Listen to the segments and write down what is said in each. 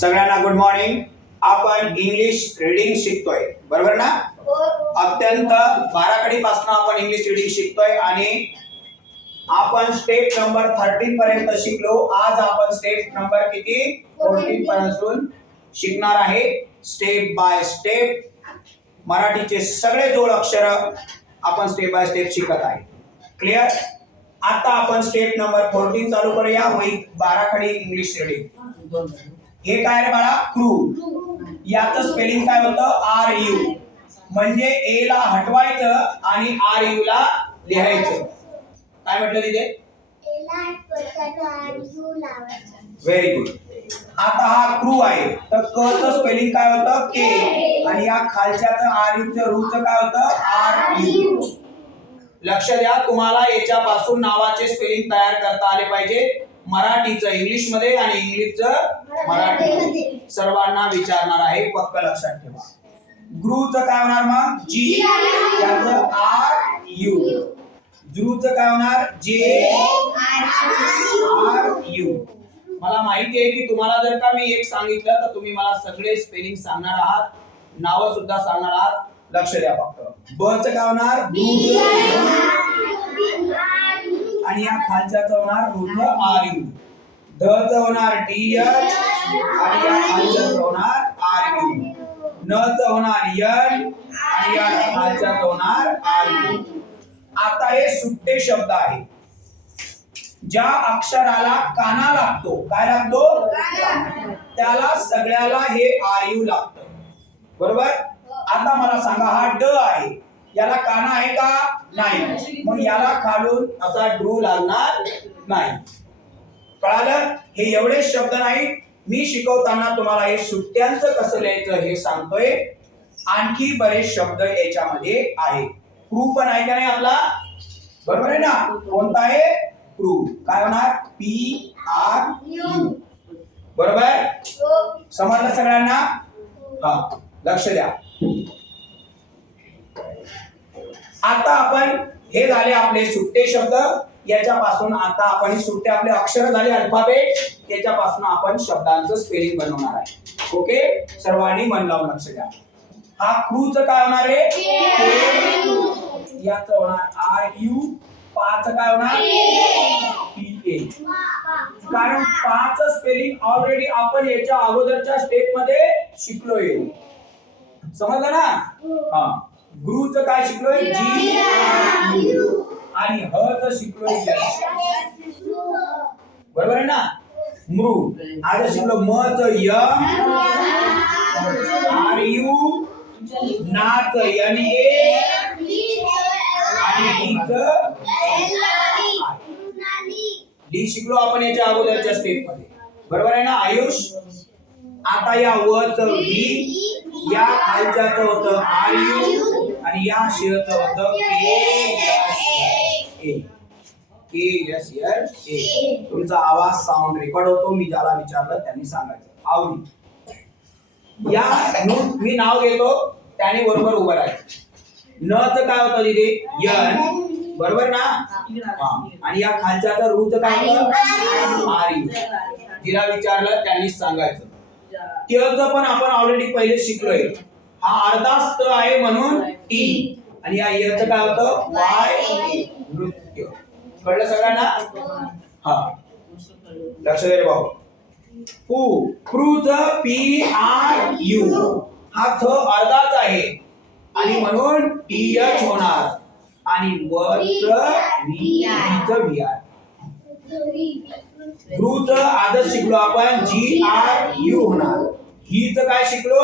सगळ्यांना good morning. आपण English reading शिकतोय, बरोबर ना? अत्यंत बाराखडीपासून आपण इंग्लिश रीडिंग शिकतोय आणि आपण स्टेप नंबर 13 पर्यंत शिकलो. आज आपण स्टेप नंबर किती 14 पासून शिकणार आहे. स्टेप बाय स्टेप मराठीचे सगळे जोड अक्षर आपण स्टेप बाय स्टेप शिकत आहे. क्लियर? आता आपण स्टेप नंबर 14 चालू करूया. होईल बाराखडी इंग्लिश रीडिंग. हे काय रे बाळा? क्रू. याचं स्पेलिंग काय होतं? R U. म्हणजे ए ला हटवायचं आणि आर यू ला लिहायचं. काय म्हटलं तिथे? ए ला हटवायचं आर यू लावायचं. Very good. आता हा क्रू आहे तर क चं स्पेलिंग काय होतं? के. आणि या खालच्याचं आर यू चं रू चं काय होतं? R U. लक्ष द्या, तुम्हाला याच्यापासून नावाचे स्पेलिंग तयार करता आले पाहिजे. मराठीचं इंग्लिश मध्ये आणि इंग्लिशचं मराठी. सर्वांना विचारणार आहे, पक्क लक्षात ठेवा. ग्रूचं काय होणार मग? जी. याचं आर यू. जूचं काय होणार? जे आर यू. मला माहिती आहे की तुम्हाला जर का मी एक सांगितलं तर तुम्ही मला सगळे स्पेलिंग सांगणार आहात, नाव सुद्धा सांगणार आहात. लक्ष द्या फक्त. ब चं काय होणार? आणि या खालच्याचं होणार रूचं आर यू. ध चं होणार डी एच आणि या खालच्याचं होणार आर यू. न चं होणार यन आणि या खालच्याचं होणार आर यू. आता हे सुट्टे शब्द आहे. ज्या अक्षराला काना लागतो, काय लागतो? त्याला सगळ्याला हे आर यू लागतं, बरोबर? आता मला सांगा, हा ड आहे, याला काना आहे का? नाही. मग याला खालून असा ड्रू लागणार नाही. कळालं? हे एवढे शब्द नाहीत. मी शिकवताना तुम्हाला हे सुट्ट्यांचं कसं लिहायचं हे सांगतोय. आणखी बरेच शब्द याच्यामध्ये आहेत. क्रू पण आहे का नाही आपला? बरोबर आहे ना? कोणता आहे? क्रू. काय होणार? P R U. बरोबर? समजलं सगळ्यांना? हा, लक्ष द्या. आता आपण हे झाले आपले सुट्टे शब्द. याच्यापासून आता आपण सुट्टे आपले अक्षर झाले, अल्फाबेट. याच्यापासून आपण शब्दांचं स्पेलिंग बनवणार आहे. ओके, सर्वांनी मन लावून लक्ष द्या. हा क्रूचं काय होणार आहे? याचं होणार आर यू. पाचं काय होणार? P A. कारण पाचं स्पेलिंग ऑलरेडी आपण याच्या अगोदरच्या स्टेप मध्ये शिकलोय. समजलं ना? हा. ग्रूचं काय शिकलोय? जी आणि ह चं शिकलोय यश. बरोबर आहे ना? मृ. आज शिकलो म चं य, आर यू, ना चं एन ए आणि डी चं डी शिकलो आपण याच्या अगोदरच्या स्टेप मध्ये. बरोबर आहे ना आयुष? आता या व चं व्ही, या खालच्याचं होतं आर यू आणि या शेरचं होतं के एस ए. तुमचा आवाज साऊंड रेकॉर्ड होतो. मी ज्याला विचारलं त्यांनी सांगायचं आवडी. या मी नाव घेतो, त्याने बरोबर उभं राहायचं. न चं काय होतं तिथे? यन. बरोबर ना? आणि या खालच्याचं रूचं काय होतं? R U. जिला विचारलं त्यांनीच सांगायचं. चं पण आपण ऑलरेडी पहिले शिकलोय. हा अर्धा स्त आहे म्हणून टी. आणि या यचं काय होतं? वाय. नृत्य. कळलं सगळ्यांना? हा, लक्ष दे भाऊ. पू. क्रूचं पी आर यू. हा थ अर्धाच आहे आणि म्हणून टी एच होणार आणि वचं व्ही चं व्ही आर. ग्रूचं आजच शिकलो आपण जी आर यू होणार. हीचं काय शिकलो?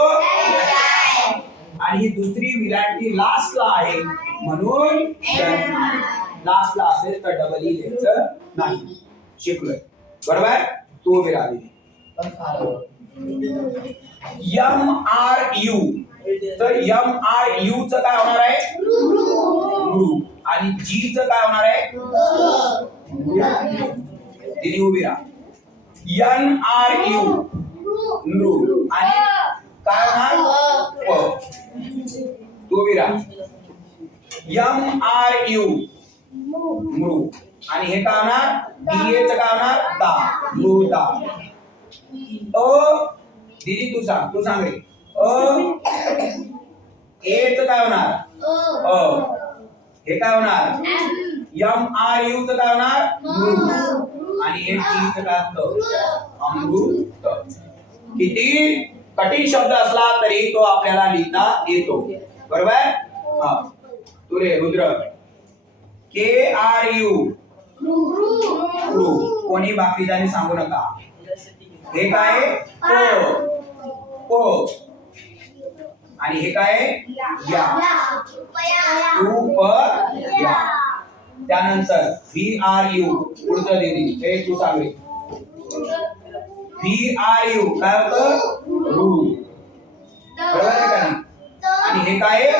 आणि ही दुसरी विलांटी लास्टला आहे म्हणून लास्टला असेल तर डबल ई लिहायचं नाही. शिकलोय, बरोबर? तो विराली एम आर यू. तर एम आर यू चं काय होणार आहे? ग्रू. आणि जी चं काय होणार आहे? दिदी उभी राहा. एन आर यू नृ. आणि काय होणार? प. तू उभी राहा. एम आर यू मृ. आणि हे काय होणार? डी ए चं काय होणार? दा. मृदा. अ दीदी तू सांग रे. ए च काय होणार अ. हे काय होणार एम आर यू च काय होणार मृ. आणि हे टी च काय होतं अमृत. किती कठीण शब्द असला तरी तो आपल्याला लिहिता येतो. बरोबर. हा तू रे रुद्र. के आर यू कोणी बाकीच्याने सांगू नका. हे काय पो आणि हे काय या. कृपया. त्यानंतर व्ही आर यू पुढचं दीदी हे तू सांग रे. व्ही आर यू काय होतं रू. बरोबर आहे का नाही. आणि हे काय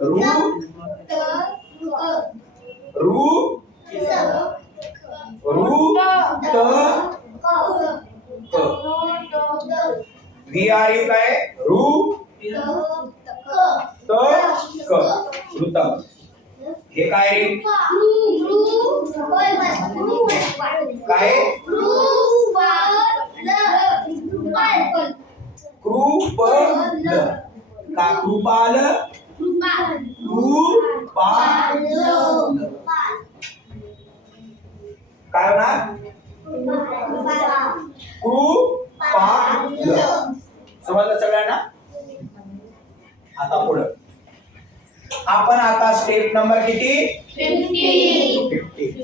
रू रू रू त व्ही आर यू काय रू त क ऋतम. हे काय रे काय कृपल का कृपाल काय होणार कृपाल. समजलं सगळ्यांना. आता पुढं आपण आता स्टेप नंबर किती 50.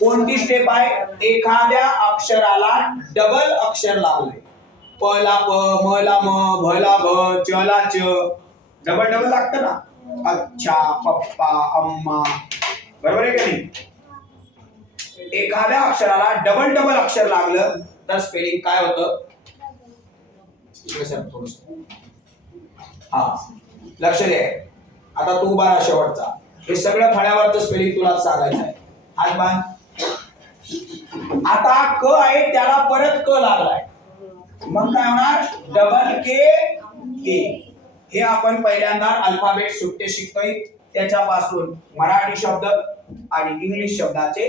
कोणती स्टेप आहे. एखाद्या अक्षराला डबल अक्षर लावले. प ला प म ला म भ ला भ च ला च डबल डबल लागतं ना. अच्छा पप्पा अम्मा. बरोबर आहे का नाही. एखाद्या अक्षराला डबल डबल अक्षर लागलं तर स्पेलिंग काय होतं. हा लक्ष दे. आता तू उभा राहा शेवटचा. हे सगळं फळ्यावरचं स्पेलिंग तुला सांगायचं आहे. हात बांध. आता क आहे त्याला परत क लागलाय. मग काय होणार डबल के के. हे आपण पहिल्यांदा अल्फाबेट सुट्टे शिकतोय. त्याच्यापासून मराठी शब्द आणि इंग्लिश शब्दाचे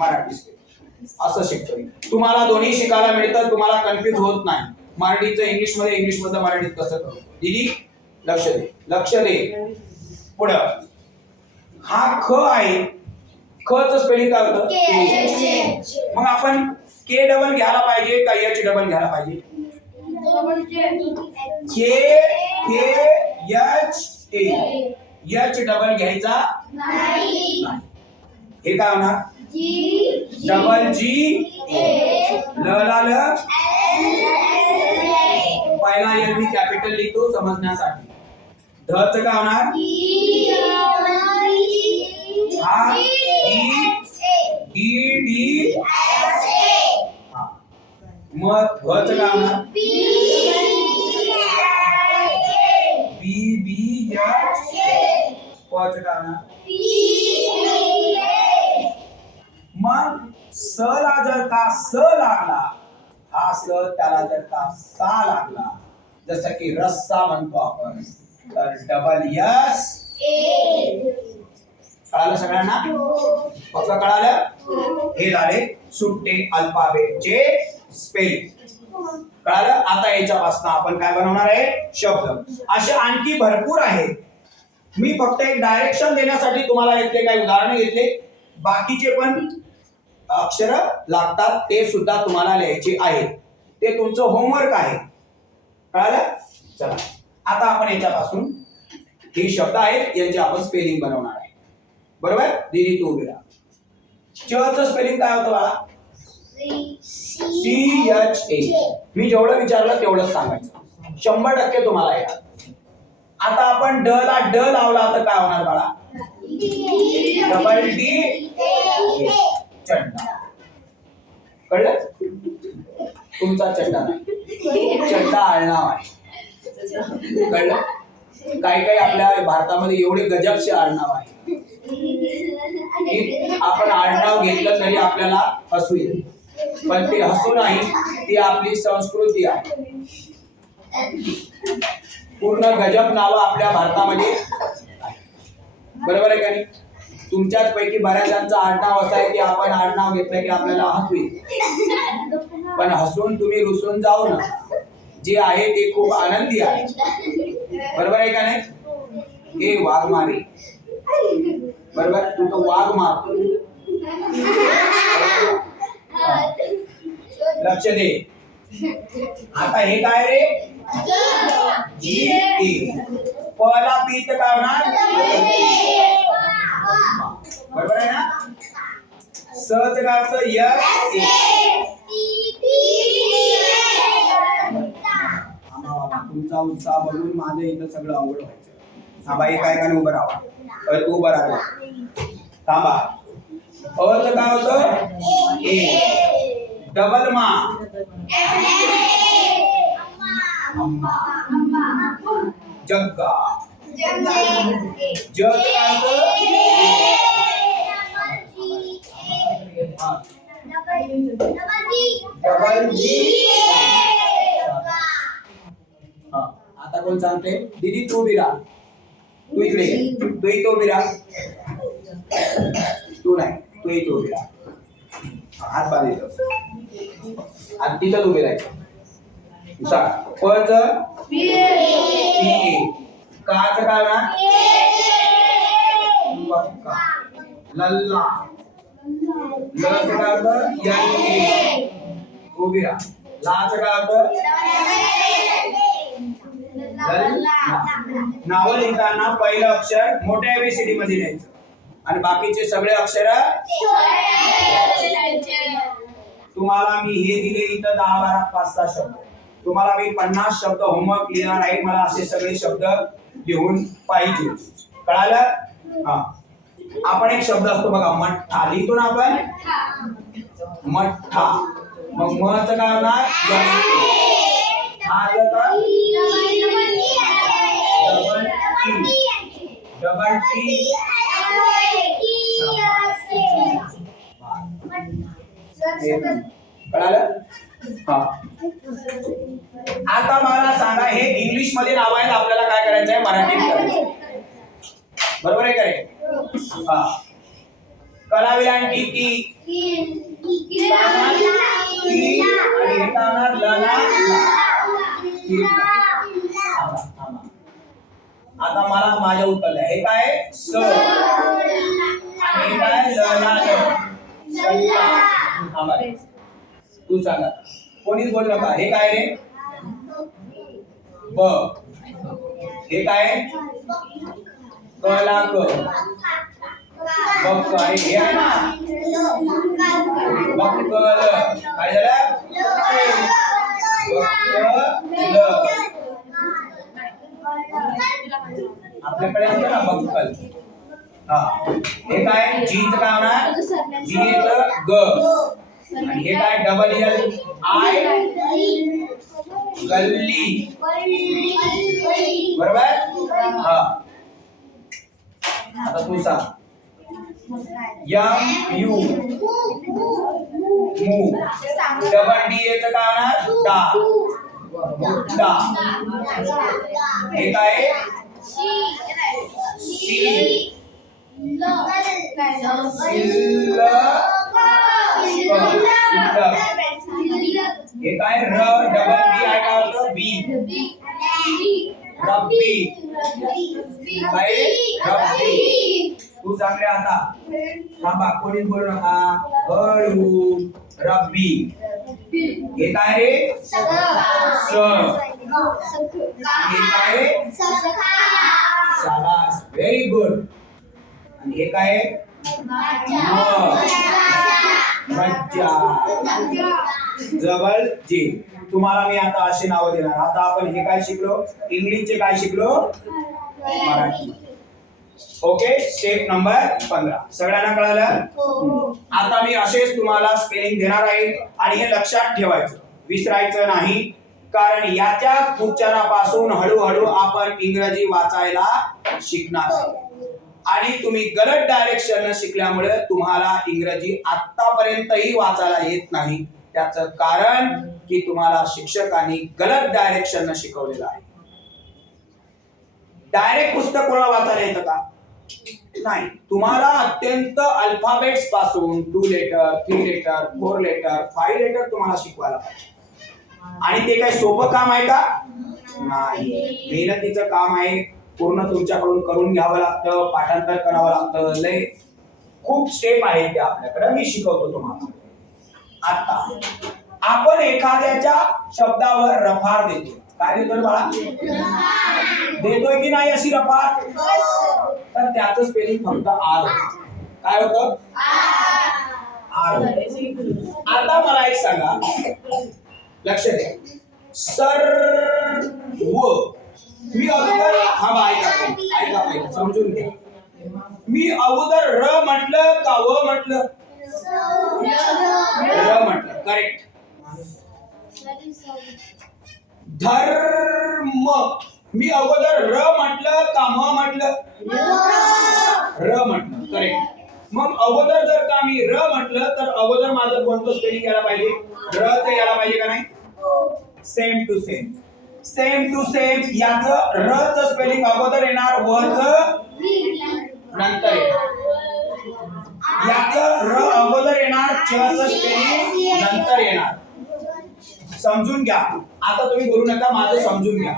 मराठी असं शिकतोय. तुम्हाला दोन्ही शिकायला मिळतं. तुम्हाला कन्फ्युज होत नाही. मराठीचं इंग्लिश मध्ये इंग्लिश मधलं मराठीत कसं करू. दीदी लक्ष दे. पुढं हा ख आहे. ख च स्पेलिंग काय होतं. मग आपण के डबल घ्यायला पाहिजे का एच डबल घ्यायला पाहिजे. के एच ए. एच डबल घ्यायचा नाही. हे काय होणार डबल जी ल ला ल. पहिला एल मी कॅपिटल लिहितो समजण्यासाठी. ध च काय होणार हा डी डी. मग भ च काय होणार बी बी एच. प च काय होणार मग स ला जर का स लागला. हा स त्याला जर का सा लागला जसं की रस्सा म्हणतो आपण तर डबल एस. कळालं सगळ्यांना. फक्त कळालं. हे झाले सुट्टे अल्फाबेटचे स्पेलिंग. कळालं. आता याच्यापासून आपण काय बनवणार आहे शब्द. असे आणखी भरपूर आहेत. मी फक्त एक डायरेक्शन देण्यासाठी तुम्हाला इथले काही उदाहरणे घेतले. बाकीचे पण अक्षर लागतात ते सुद्धा तुम्हाला लिहायचे आहेत. ते तुमचं होमवर्क आहे. कळालं. चला आता आपण याच्यापासून हे शब्द आहेत यांचे आपण स्पेलिंग बनवणार आहे. बरोबर. दीदी तू उभी राहा. च चं स्पेलिंग काय होतं बाळा सी एच ए. मी जेवढं विचारलं तेवढंच सांगायचं. 100% तुम्हाला येणार. आता आपण ड ला ड लावला तर काय होणार बाळा डबल डी चड्डा. कळलं. तुमचा चड्डा नाही चड्डा आडनाव आहे. कळलं. काही आपल्या भारतामध्ये एवढे गजबचे आडनाव आहे. आपण आडनाव घेतलं तरी आपल्याला हसू येईल. पण ते हसू नाही. ती आपली संस्कृती आहे. पूर्ण गजब नावं आपल्या भारतामध्ये. बरोबर आहे का नाही. तुमच्याच पैकी बऱ्याच जणांचं आडनाव असं आहे की आपण आडनाव घेतलं की आपल्याला हसू येईल. पण हसून तुम्ही रुसून जाऊ नका. जे आहे ते खूप आनंदी आहे. बरोबर आहे का नाही? हे वाघ मारे. बरोबर, तू तो वाघ मारतो. लक्ष दे. आता हे काय रे? जी. पला पीत काय होणार? बरोबर आहे ना? सच काय होतं? यस. तुमचा उत्साह बघून माझं इथं सगळं अवघड व्हायचं. हा बाई काय काय उभं राहा. तू उभं राहा. थांबा. अच काय होतं? ए. डबल मा. जग्गा. ज काय होतं? Double G. हा, आता कोण सांगते? दीदी तू बिरा. तू इकडे ये. तू इथं उभी राहा. तू नाही, तू इथं उभी राहा. हात बांध इथं. आणि तिथंच उभी राहायचं. पच काच काय ना? लल्ला. लच काय होतं? यल्ले. उभी राहा. लाच काय होतं? नाव लिहिताना पहिलं अक्षर मोठ्या एबीसीडी मध्ये लिहायचं आणि बाकीचे सगळे अक्षर. तुम्हाला मी हे दिले इथं 10, 12, 5-6 शब्द. तुम्हाला मी 50 शब्द होमवर्क लिहिणार आहे. मला असे सगळे शब्द लिहून पाहिजे. कळालं? हा. आपण एक शब्द असतो बघा, मठ्ठा. लिहितो ना आपण? मठ्ठा. मग मच काय होणार? Double T. कळालं? हा. आता मला सांगा, हे इंग्लिश मध्ये नाव आहेत. आपल्याला काय करायचं आहे? मराठीत करायचं. बरोबर आहे का रे? हा. कलाविलांटी ती. आणि हे होणार लना. आता मला माझ्या उत्तर द्या. हे काय? स. आणि हे काय? ल. तू सांगा. कोणीच बोलू नका. हे काय रे? ब. हे काय? कला क. बक. आणि हे आहे ना? बक्कल. काय झालं? बक्कल. आपल्याकडे असतं ना बक्कल. हा. हे काय? जीच काय होणार? जीच ग. आणि हे काय? Double L I. गल्ली. बरोबर? हा. आता तू सांग. M U. मू. डबल डी च काय होणार? डा. मुद्दा. हे काय? सी. हे काय? र. डबल बी आहे काय होतं? बी. रब्बी. काय? रब्बी. तू सांग रे आता. थांबा, कोणीच बोलू नका. हळू. रब्बी. हे काय रे? स. हे काय? शाबास. Very good. आणि हे काय? मज्जा. जवळ जी. तुम्हाला मी आता अशी नावं देणार. आता आपण हे काय शिकलो? इंग्लिशचे काय शिकलो? मराठी. ओके. Step number 15. सगळ्यांना कळालं? आता मी असेच तुम्हाला स्पेलिंग देणार आहे आणि हे लक्षात ठेवायचं, विसरायचं नाही. कारण याच्या उच्चारापासून हळूहळू आपण इंग्रजी वाचायला शिकणार आहोत. आणि तुम्ही गलत डायरेक्शन शिकल्यामुळे तुम्हाला इंग्रजी आतापर्यंतही वाचायला येत नाही. त्याचं कारण की तुम्हाला शिक्षकांनी गलत डायरेक्शन शिकवलेलं आहे. डायरेक्ट पुस्तक कोणाला वाचायला येतं का? नाही, तुम्हाला अत्यंत अल्फाबेट्स पासून 2 लेटर 3 लेटर 4 लेटर 5 लेटर तुम्हाला शिकवायला पाहिजे. आणि ते काय सोपं काम आहे का? नाही, मेहनतीचं काम आहे. पूर्ण तुमच्याकडून करून घ्यावं लागतं, पाठांतर करावं लागतं, लय खूप स्टेप आहेत ते आपल्याकडे. मी शिकवतो तुम्हाला. आता आपण एखाद्याच्या शब्दावर रफार देतो. काय देतोय बाळा? देतोय की नाही अशी रफार? तर त्याचं स्पेलिंग फक्त आर होतं. काय होतं? आर होतं. आता मला एक सांगा, लक्ष द्या. सर्व मी अगोदर ऐका समजून घ्या. मी अगोदर र म्हटलं का व म्हटलं? र म्हटलं. करेक्ट. धर्म मी अगोदर र म्हटलं का म म्हटलं? र म्हटलं. करेक्ट. मग अगोदर जर का मी र म्हटलं तर अगोदर माझं कोणतं स्पेलिंग यायला पाहिजे? र च यायला पाहिजे का नाही? Same to same. Same to same. याचं र च स्पेलिंग अगोदर येणार, व च नंतर येणार. याचं र अगोदर येणार, च च स्पेलिंग नंतर येणार. समजून घ्या. आता तुम्ही बोलू नका, माझं समजून घ्या.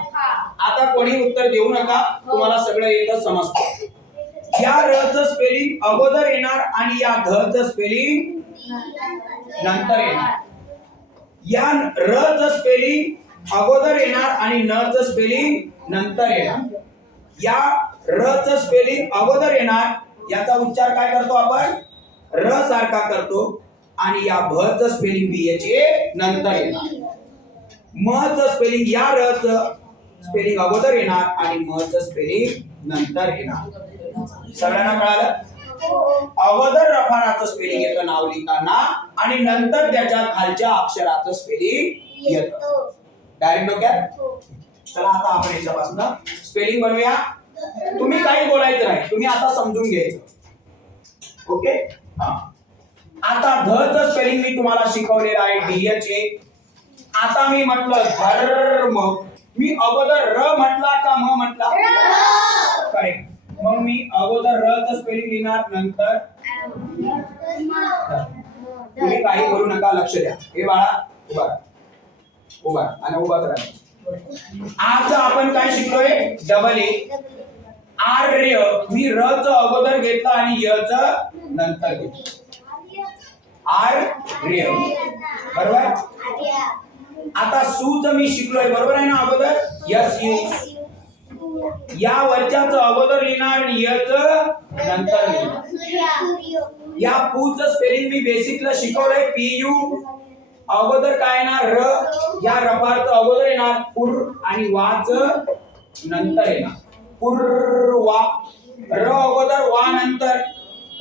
आता कोणी उत्तर देऊ नका, तुम्हाला सगळं एकच समजतं. या र च स्पेलिंग अगोदर येणार आणि या ध च स्पेलिंग नंतर येणार. या र च स्पेलिंग अगोदर येणार आणि न च स्पेलिंग नंतर येणार. या र च स्पेलिंग अगोदर येणार, याचा उच्चार काय करतो आपण? र सारखा करतो. आणि या भ च स्पेलिंग बी याचे नंतर येणार. म च स्पेलिंग या र च स्पेलिंग अगोदर येणार आणि म च स्पेलिंग नंतर येणार. सगळ्यांना कळालं? अगोदर रफाराचं स्पेलिंग येतं नाव लिहिताना आणि नंतर त्याच्या खालच्या अक्षराचं स्पेलिंग येतं. डायरेक्ट डोक्यात? चला आता आपण याच्यापासून स्पेलिंग बनवूया. तुम्ही काही बोलायचं नाही, तुम्ही आता समजून घ्यायचं. ओके. आता ध च स्पेलिंग मी तुम्हाला शिकवलेलं आहे, ढ. आता मी म्हटलं धर्म. मी अगोदर र म्हटला का म म्हटला? करेक्ट. मग मी अगोदर र च स्पेलिंग लिहिणार, नंतर तुम्ही काही करू नका, लक्ष द्या. हे बाळा उभा आणि उभाच राहा. आज आपण काय शिकलोय? Double A. आर्य. मी र च अगोदर घेतलं आणि य च नंतर घेतलं. आर्य. बरोबर. आता सु च मी शिकलोय, बरोबर आहे ना? अगोदर यस यू. या वरच्याच अगोदर लिहिणार आणि य च नंतर लिहिणार. या पू च स्पेलिंग मी बेसिकला शिकवलंय, पी यू. अगोदर काय येणार? र. या रफारचं अगोदर येणार पुर आणि वा च नंतर येणार. पूर्वा. र अगोदर वा नंतर.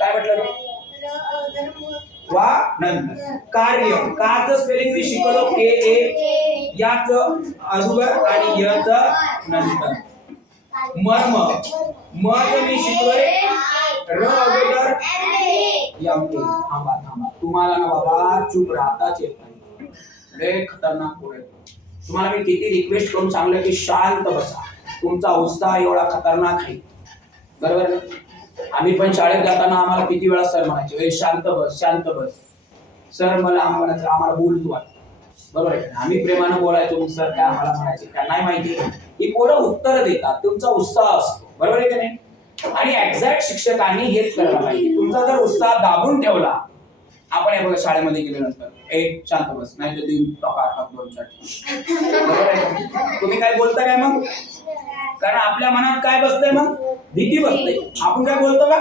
काय म्हटलं? वा नंतर. कार्य. का च स्पेलिंग मी शिकवलं, के ए. याच अगोदर आणि य च नंतर. मर्म. म च मी शिकलोय, र अगोदर यम. थांबा. तुम्हाला ना बाबा चूप राहताच येत नाही. लय खतरनाक पोर आहे. तुम्हाला मी किती रिक्वेस्ट करून सांगलं की शांत बसा. तुमचा उत्साह एवढा खतरनाक आहे, बरोबर ना? आम्ही पण शाळेत जाताना आम्हाला किती वेळा सर म्हणायचे, शांत बस. सर आम्हाला बोलतो वाटतं, बरोबर आहे. आम्ही प्रेमानं बोलायचो, सर काय आम्हाला म्हणायचे, काय नाही माहिती. ही पोरं उत्तर देतात, तुमचा उत्साह असतो, बरोबर आहे की नाही? आणि एक्झॅक्ट शिक्षकांनी हेच करायला पाहिजे. तुमचा जर उत्साह दाबून ठेवला, आपण हे बघा शाळेमध्ये गेल्यानंतर शांत बस, नाही तर दिन टाक 2-4. बरोबर आहे? तुम्ही काय बोलता काय मग? कारण आपल्या मनात काय बसतंय मग? भीती बसते. आपण काय बोलतो का?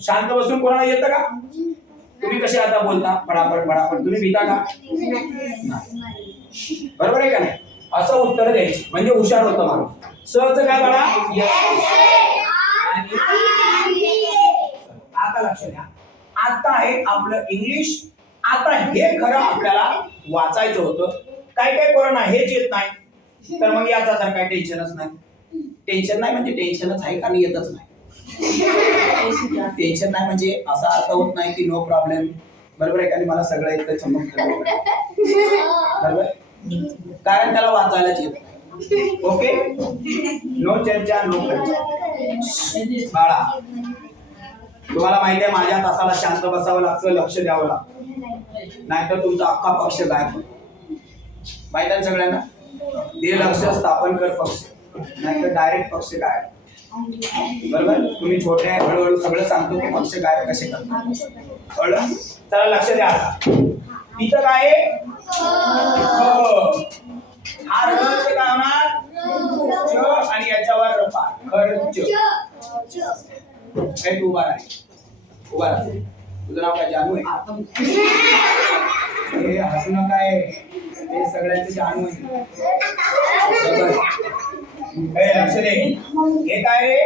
शांत बसून कोणाला येतं का? तुम्ही कसे आता बोलता पडापड तुम्ही भीता का? बरोबर आहे का नाही? असं उत्तर द्यायची म्हणजे हुशार होतं माणूस. सहज काय बघा. आता लक्ष द्या. आता आहे आपलं इंग्लिश. आता हे खरं आपल्याला वाचायचं होतं. काय कोरोना हेच येत नाही, तर मग याचा तर काय टेन्शनच नाही. टेन्शन नाही म्हणजे टेन्शनच आहे, कारण येतच नाही. टेन्शन नाही म्हणजे असा अर्थ होत नाही की नो प्रॉब्लेम, बरोबर आहे का? मला सगळं येतं चमकतं, बरोबर, कारण त्याला वाचायलाच येत नाही. ओके. नो चर्चा नो खर्च. बाळा, तुम्हाला माहिती आहे माझ्या तासाला शांत बसावं लागतं, लक्ष द्यावं लागतं, नाहीतर तुमचा अख्खा पक्ष गायब होतो. माहिती आहे सगळ्यांना? ते लक्ष स्थापन कर पक्ष, नाहीतर डायरेक्ट पक्ष गायब. बरोबर? तुम्ही छोटे आहे, हळूहळू सगळं सांगतो की पक्ष गायब कसे करतात. कळलं? चला लक्ष द्या आता. इथं काय आहे? हा रच काय होणार? च आणि याच्यावर रफा. खर्च. काय तू उभा राह. उभा राह. तुझं नाव काय? जानू आहे? हे हसू नका आहे. हे सगळ्यांचे जानू आहे. लक्ष दे. हे काय रे?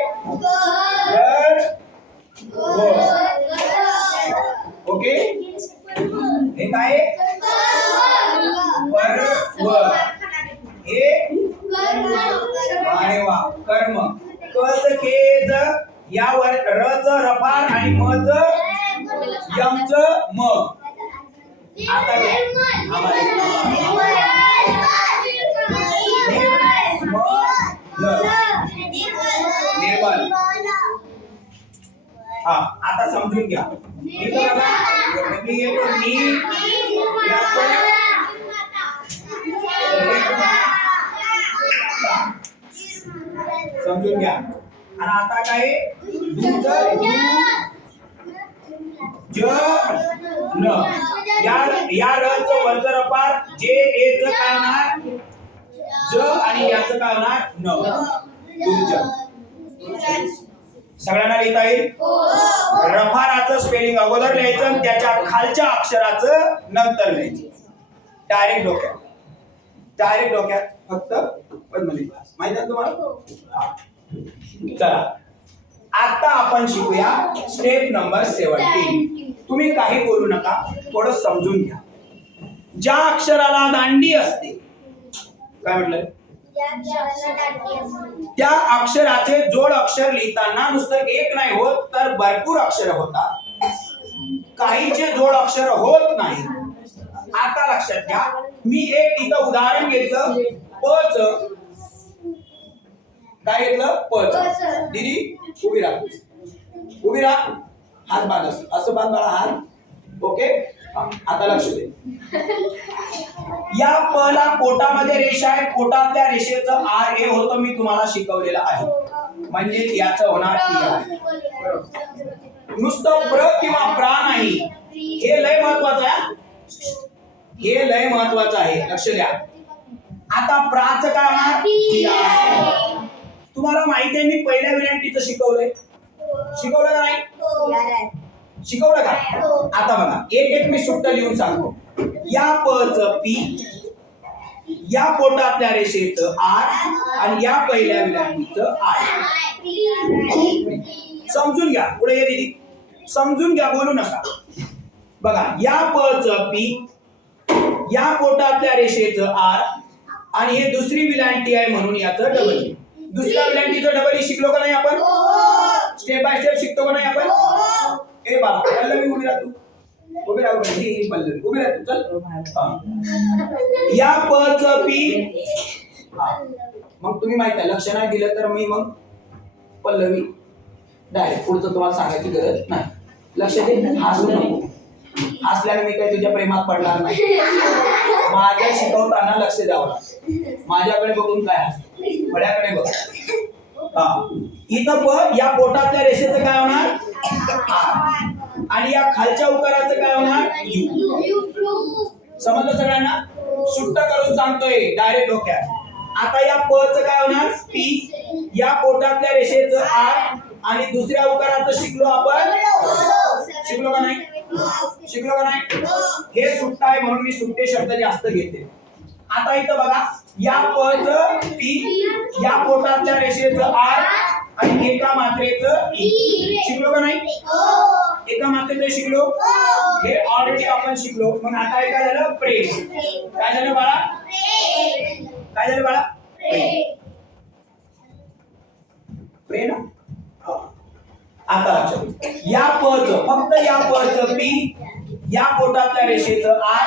ओके. हे काय? हे अरे वा कर्म. कच केज यावर रच रफार आणि मच यमच म. आता निर्मल. हा आता समजून घ्या. समजून घ्या. आणि आता काय? ज न या रच वरच रपार जे एच काय होणार? ज आणि याचं काय होणार? न. दुर्जन. सगळ्यांना लिहिता येईल? रफाराचं स्पेलिंग अगोदर लिहायचं आणि त्याच्या खालच्या अक्षराचं नंतर लिहायचं. डायरेक्ट डोक्यात. डायरेक्ट डोक्यात. फक्त पद्मनी क्लास. माहिती आहे तुम्हाला? चला आता आपण शिकूया स्टेप नंबर 17. तुम्ही काही बोलू नका, थोडं समजून घ्या. ज्या अक्षराला दांडी असते, काय म्हटलं? त्या अक्षराचे जोड अक्षर लिहिताना नुसतं एक नाही होत तर भरपूर अक्षर होतात. काहीचे जोड अक्षर होत नाही. आता लक्षात घ्या. मी एक इथं उदाहरण घेतलं. पच. काय घेतलं? पच. दीदी उभी राहा. उभी राहा. हात बांध. असं बांध बाळा हात. ओके. आता लक्ष दे. या प ला पोटामध्ये रेषा आहे. पोटातल्या रेषेचं आर ए होतं. मी तुम्हाला शिकवलेलं आहे. म्हणजे याचं होणार टी आहे. नुसतं प्र किंवा प्रा नाही. हे लय महत्वाचं आहे. हे लय महत्वाचं आहे. लक्ष द्या. आता प्राचं काय होणार? टी आहे. तुम्हाला माहिती आहे मी पहिल्या विनंतीचं शिकवलंय. शिकवलं का नाही? शिकवलं का? आता बघा एक एक मी सुट्ट लिहून सांगतो. या पच पी, या पोटातल्या रेषेचं आर आणि या पहिल्या विलांटीचं आर. समजून घ्या. पुढे ये दीदी. समजून घ्या, बोलू नका. बघा या पच पी, या पोटातल्या रेषेचं आर आणि हे दुसरी विलांटी आहे म्हणून याचं डबल. दुसऱ्या विलांटीचं डबल शिकलो का नाही आपण? स्टेप बाय स्टेप शिकतो का नाही आपण? ए बाबा पल्लवी उभी राहा. तू उभी राहू. ही पल्लवी उभी राहा. तू चल. या पच पी. मग तुम्ही माहिती आहे लक्ष नाही दिलं तर मी मग पल्लवी डायरेक्ट पुढचं तुम्हाला सांगायची गरज नाही. लक्ष दे. हसू नको. हसल्याने मी काही तुझ्या प्रेमात पडणार नाही. माझ्या शिकवताना लक्ष द्यावं लागतं. माझ्याकडे बघून काय हस, फळ्याकडे बघ. इथं प या पोटातल्या रेषेचं काय होणार? आणि या खालच्या उकाराचं काय होणार? यू. समजलं सगळ्यांना? सुट्ट करून सांगतोय डायरेक्ट डोक्यात. आता या प चं काय होणार? पी. या पोटातल्या रेषेचं आर आणि दुसऱ्या उकाराचं शिकलो आपण. शिकलो का नाही? शिकलो का नाही? हे सुट्ट आहे म्हणून मी सुट्टे शब्द जास्त घेते. आता इथं बघा या प चं पी, या पोटातल्या रेषेचं आर आणि एका मात्रेचं ई. शिकलो का नाही? एका मात्रेचं शिकलो. हे ऑलरेडी आपण शिकलो. मग आता काय झालं? प्रेम. काय झालं बाळा? काय झालं बाळा? प्रेम. आता लक्षात. या प चं फक्त या प चं पी, या पोटातल्या रेषेचं आर.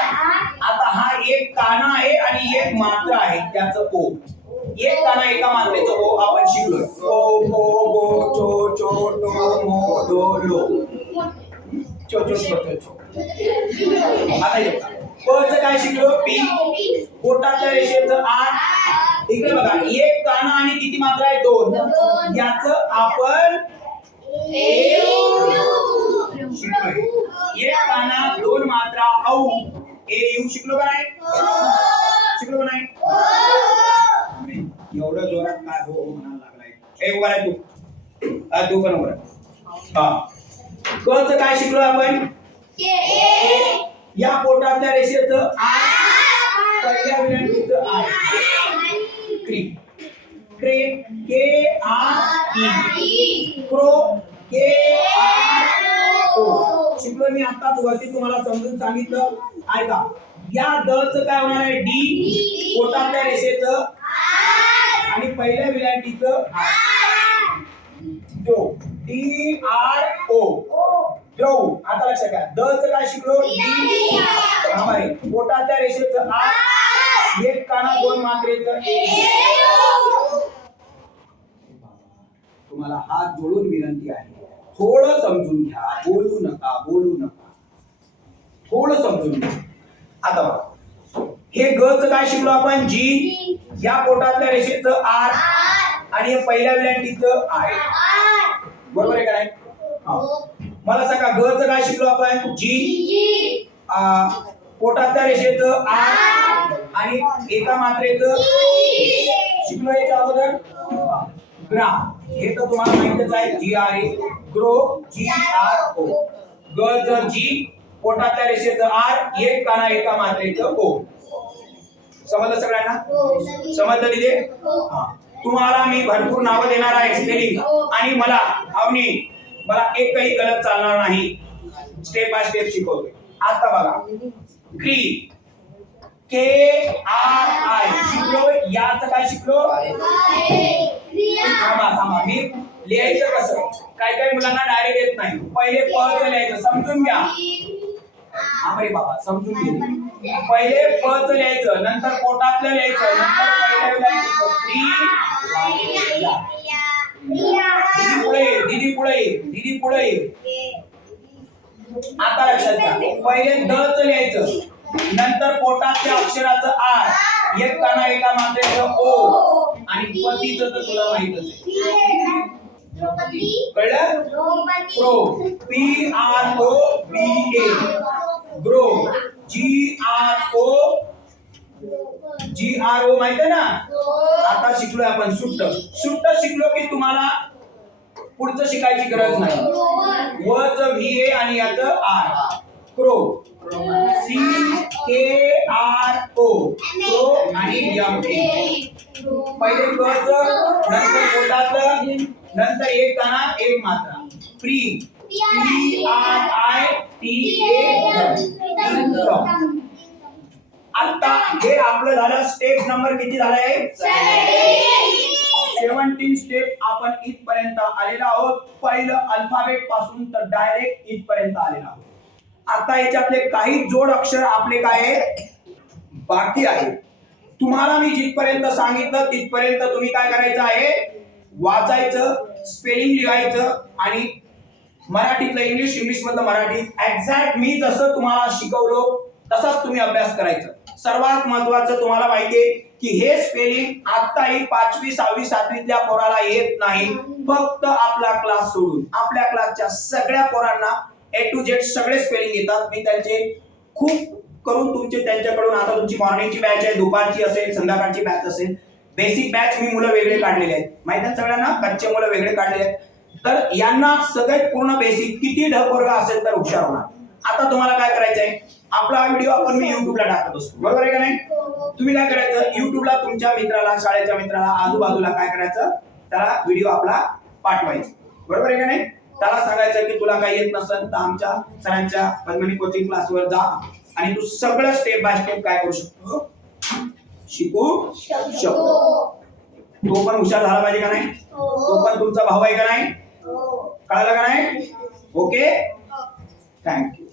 आता हा एक काना आहे आणि एक मात्रा आहे त्याचं ओ. एक काना एका मात्रेचं ओ आपण शिकलोय. ओ ओ गो चो चो टो मो दो लो. चो चो चो चो चो. आता येतो. प चं काय शिकलो? पी. बोटाच्या रेषेचं आर. इकडे बघा एक काना आणि किती मात्रा आहे? दोन. याचं आपण शिकलोय. एक काना दोन मात्रा औ. ए यू शिकलो का नाही? शिकलो का नाही? एवढं जोरात काय हो म्हणायला लागलाय? ए उभा आहे तू. तू पण उभा आहे. हा. क चं काय शिकलो आपण? या पोटातल्या रेषेचं आर. पहिल्या विलंबीचं आर. क्री. क्रे के आर ई. क्रो के आर ओ. शिकलो मी आताच वरती तुम्हाला समजून सांगितलं. ऐका या द चं काय होणार आहे? डी. पोटातल्या रेषेचं आर आणि पहिल्या विलांटीचं आर. दो. D R O. द्रौ. आता लक्षात घ्या द चं काय शिकलो? डी. हमारे पोटातल्या रेषेचं आर. एक काना दोन मात्रेचं ए. तुम्हाला हात जोडून विनंती आहे, थोडं समजून घ्या. बोलू नका, बोलू नका. थोडं समजून घ्या. आता बघा हे ग चं काय शिकलो आपण? जी. या पोटातल्या रेषेचं आर आणि हे पहिल्या विलांटीचं आय. बरोबर आहे का नाही? मला सांगा ग चं काय शिकलो आपण? जी. पोटातल्या रेषेचं आर आणि एका मात्रेचं शिकलो. याच्या अगोदर ग्रा. हे तर तुम्हाला माहितीच आहे. जी आर ए. ग्रो. जी आर ओ. ग च जी. पोटातल्या रेषेचं आर. एक काना एका मात्रेचं ओ. समजलं सगळ्यांना? समजलं तिथे? तुम्हाला मी भरपूर नावं देणार आहे स्पेलिंग आणि मला एकही गलत चालणार नाही. स्टेप बाय स्टेप शिकवतोय. आता बघा क्री. के आर आय शिकलो. याचं काय शिकलो? थांबा मी लिहायचं कसं? काही मुलांना डायरेक्ट येत नाही. पहिले प चं लिहायचं. समजून घ्या. अरे बाबा समजून घे. पहिले प चं लिहायचं, नंतर पोटातलं लिहायचं, नंतर पहिल्या विलांटीचं. दीदी पुढे ये. दीदी पुढे ये. दीदी पुढे ये. आता लक्षात घ्या पहिले द चं लिहायचं, नंतर पोटातल्या अक्षराचं आर. एक काना एका मात्रेचं ओ आणि पतीचं तर तुला माहितच आहे. कळलं? प्रो. P R O B A. ग्रो. G R O. G R O माहित आहे ना? आता शिकलोय आपण सुट्ट. सुट्ट शिकलो की तुम्हाला पुढचं शिकायची गरज नाही. व च व्ही ए आणि याचं आर. क्रो. सी के आर ओ. क्रो आणि एम ए. पहिले क च, नंतर पोटातलं, नंतर एक काना एक मात्रा. प्री. P R I T A. आता हे आपलं झालं. स्टेप नंबर किती झालाय? 17 स्टेप आपण इथपर्यंत आलेलो आहोत. पहिलं अल्फाबेट पासून तर डायरेक्ट इथपर्यंत आलेलो आहोत. आता याच्यातले काही जोड अक्षर आपले काय बाकी आहे. तुम्हाला मी जिथपर्यंत सांगितलं तिथपर्यंत तुम्ही काय करायचं आहे? वाचायचं, स्पेलिंग लिहायचं आणि मराठीतलं इंग्लिश, इंग्लिश मधलं मराठी. एक्झॅक्ट मी जसं तुम्हाला शिकवलो तसाच तुम्ही अभ्यास करायचं. सर्वात महत्वाचं तुम्हाला माहितीये की हे स्पेलिंग आताही 5वी 6वी 7वीतल्या पोराला येत नाही. फक्त आपला क्लास सोडून आपल्या क्लासच्या सगळ्या पोरांना A to Z सगळे स्पेलिंग येतात. मी त्यांचे खूप करून तुमचे त्यांच्याकडून आता तुमची मॉर्निंगची बॅच आहे, दुपारची असेल, संध्याकाळची बॅच असेल. बेसिक बॅच मी मुलं वेगळे काढलेले आहेत. माहिती आहे सगळ्यांना? कच्चे मुलं वेगळे काढलेले आहेत. तर यांना सगळ्यात पूर्ण बेसिक किती ढ वर्ग असेल तर हुशार होणार. आता तुम्हाला काय करायचंय? आपला हा व्हिडिओ आपण मी युट्यूबला टाकत असतो. बरोबर आहे का नाही? तुम्ही काय करायचं? युट्यूबला तुमच्या मित्राला, शाळेच्या मित्राला, आजूबाजूला काय करायचं? त्याला व्हिडिओ आपला पाठवायचा. बरोबर आहे का नाही? त्याला सांगायचं की तुला काही येत नसेल तर आमच्या सरांच्या पद्मिनी कोचिंग क्लासवर जा आणि तू सगळं स्टेप बाय स्टेप काय करू शकतो? शिकू शकतो. तो पण हुशार झाला पाहिजे का नाही? तो पण तुमचा भाऊ आहे का नाही? कळालं का नाही? Okay, thank you.